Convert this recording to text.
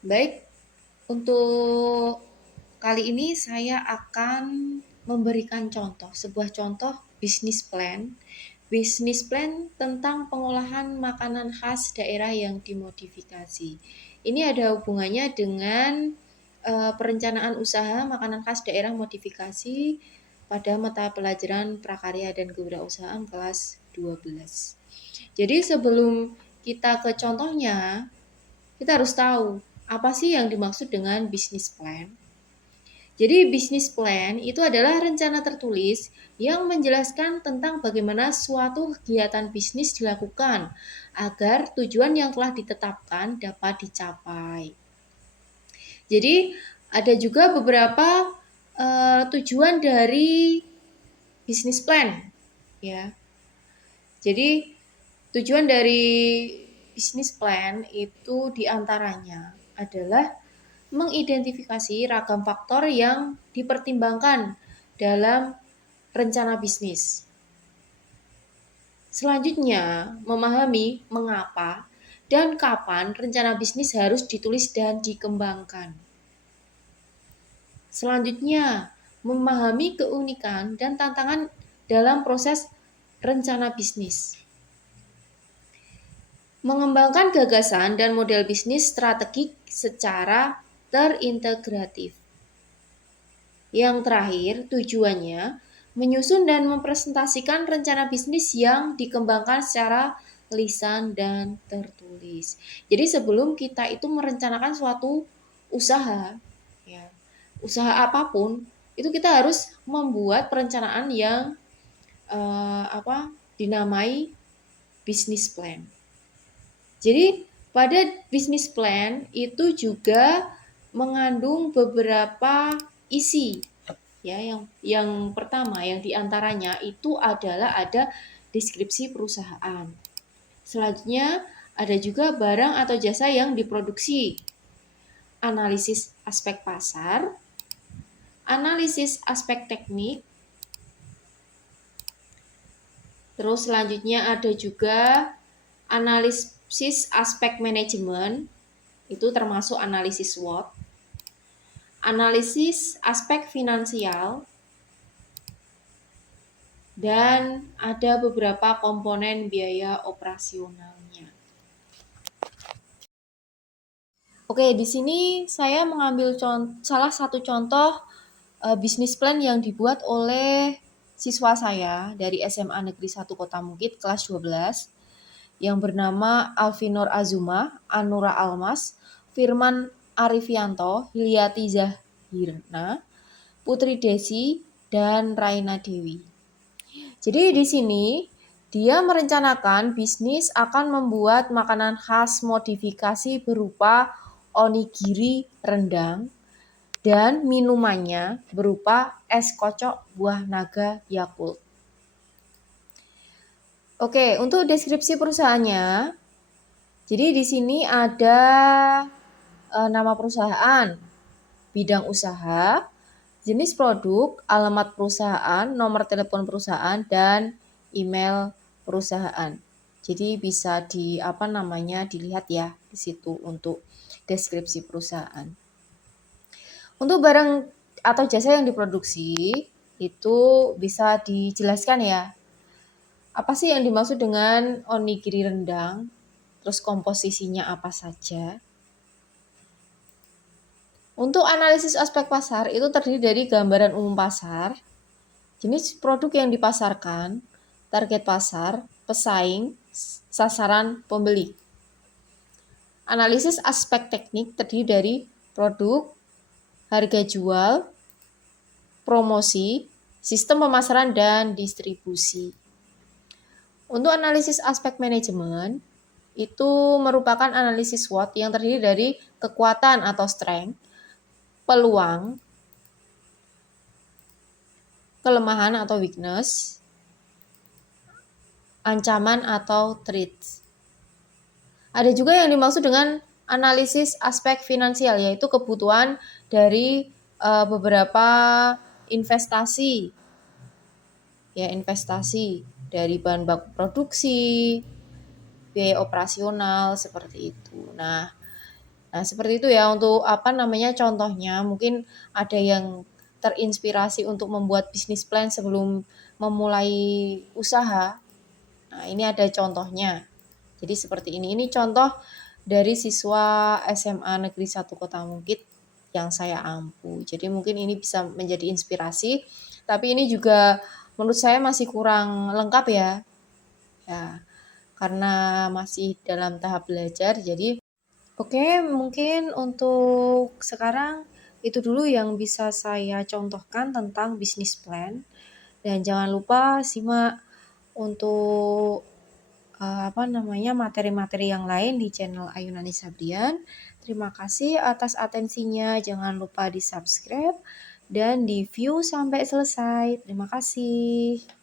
Baik, untuk kali ini saya akan memberikan sebuah contoh bisnis plan. Bisnis plan tentang pengolahan makanan khas daerah yang dimodifikasi. Ini ada hubungannya dengan perencanaan usaha makanan khas daerah modifikasi pada mata pelajaran prakarya dan kewirausahaan kelas 12. Jadi sebelum kita ke contohnya, kita harus tahu apa sih yang dimaksud dengan bisnis plan. Jadi bisnis plan itu adalah rencana tertulis yang menjelaskan tentang bagaimana suatu kegiatan bisnis dilakukan agar tujuan yang telah ditetapkan dapat dicapai. Jadi ada juga beberapa tujuan dari bisnis plan, ya. Jadi tujuan dari bisnis plan itu diantaranya adalah mengidentifikasi ragam faktor yang dipertimbangkan dalam rencana bisnis. Selanjutnya, memahami mengapa dan kapan rencana bisnis harus ditulis dan dikembangkan. Selanjutnya, memahami keunikan dan tantangan dalam proses rencana bisnis. Mengembangkan gagasan dan model bisnis strategik secara terintegratif. Yang terakhir, tujuannya menyusun dan mempresentasikan rencana bisnis yang dikembangkan secara lisan dan tertulis. Jadi sebelum kita itu merencanakan suatu usaha, ya, usaha apapun, itu kita harus membuat perencanaan yang dinamai bisnis plan. Jadi pada bisnis plan itu juga mengandung beberapa isi, ya. Yang pertama, yang diantaranya itu adalah ada deskripsi perusahaan. Selanjutnya ada juga barang atau jasa yang diproduksi, analisis aspek pasar, analisis aspek teknik. Terus selanjutnya ada juga analisis aspek manajemen, itu termasuk analisis SWOT, analisis aspek finansial, dan ada beberapa komponen biaya operasionalnya. Oke, di sini saya mengambil salah satu contoh bisnis plan yang dibuat oleh siswa saya dari SMA Negeri 1 Kota Mukit kelas 12 yang bernama Alvinor Azuma, Anura Almas, Firman Arifianto, Hiliati Zahirna, Putri Desi, dan Raina Dewi. Jadi di sini dia merencanakan bisnis akan membuat makanan khas modifikasi berupa onigiri rendang dan minumannya berupa es kocok buah naga Yakult. Oke, untuk deskripsi perusahaannya, jadi di sini ada nama perusahaan, bidang usaha, jenis produk, alamat perusahaan, nomor telepon perusahaan, dan email perusahaan. Jadi bisa dilihat ya di situ untuk deskripsi perusahaan. Untuk barang atau jasa yang diproduksi itu bisa dijelaskan ya. Apa sih yang dimaksud dengan onigiri rendang? Terus komposisinya apa saja? Untuk analisis aspek pasar itu terdiri dari gambaran umum pasar, jenis produk yang dipasarkan, target pasar, pesaing, sasaran pembeli. Analisis aspek teknik terdiri dari produk, harga jual, promosi, sistem pemasaran, dan distribusi. Untuk analisis aspek manajemen, itu merupakan analisis SWOT yang terdiri dari kekuatan atau strength, peluang, kelemahan atau weakness, ancaman atau threats. Ada juga yang dimaksud dengan analisis aspek finansial, yaitu kebutuhan dari beberapa investasi. Ya, investasi dari bahan baku produksi, biaya operasional seperti itu. Nah, Nah, seperti itu ya untuk contohnya. Mungkin ada yang terinspirasi untuk membuat bisnis plan sebelum memulai usaha. Nah, ini ada contohnya. Jadi seperti ini. Ini contoh dari siswa SMA Negeri 1 Kota Mungkit yang saya ampu. Jadi mungkin ini bisa menjadi inspirasi, tapi ini juga menurut saya masih kurang lengkap ya. Ya, karena masih dalam tahap belajar. Jadi oke, mungkin untuk sekarang itu dulu yang bisa saya contohkan tentang bisnis plan. Dan jangan lupa simak untuk materi-materi yang lain di channel Ayunani Sabrian. Terima kasih atas atensinya. Jangan lupa di-subscribe dan di-view sampai selesai. Terima kasih.